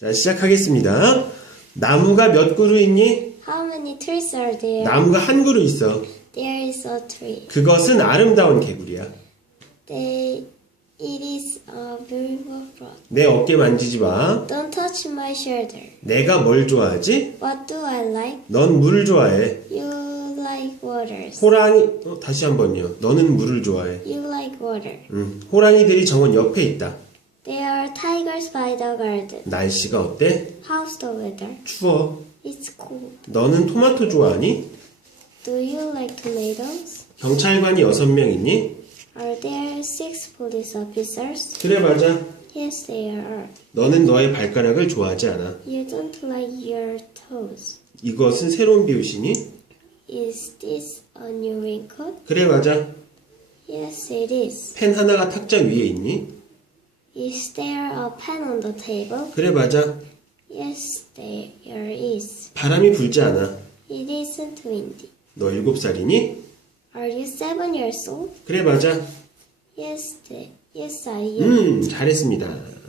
자, 시작하겠습니다. 나무가 몇 그루 있니? How many trees are there? 나무가 한 그루 있어. There is a tree. 그것은 아름다운 개구리야. They, it is a beautiful fruit. 내 어깨 만지지 마. Don't touch my shoulder. 내가 뭘 좋아하지? What do I like? 넌 물을 좋아해. You like waters. 호랑이, 어, 다시 한 번요. 너는 물을 좋아해. You like water. 음, 호랑이들이 정원 옆에 있다. There are tigers by the garden. 날씨가 어때? How's the weather? 추워. It's cold. 너는 토마토 좋아하니? Do you like tomatoes? 경찰관이 여섯 명 있니? Are there six police officers? 그래 맞아. Yes, there are. 너는 너의 발가락을 좋아하지 않아. You don't like your toes. 이것은 새로운 비옷이니? Is this a new raincoat? 그래 맞아. Yes, it is. 펜 하나가 탁자 위에 있니? Is there a pen on the table? 그래 맞아. Yes, there is. 바람이 불지 않아. It isn't windy. 너 일곱 살이니? Are you seven years old? 그래 맞아. Yes, yes, I am. 음 잘했습니다.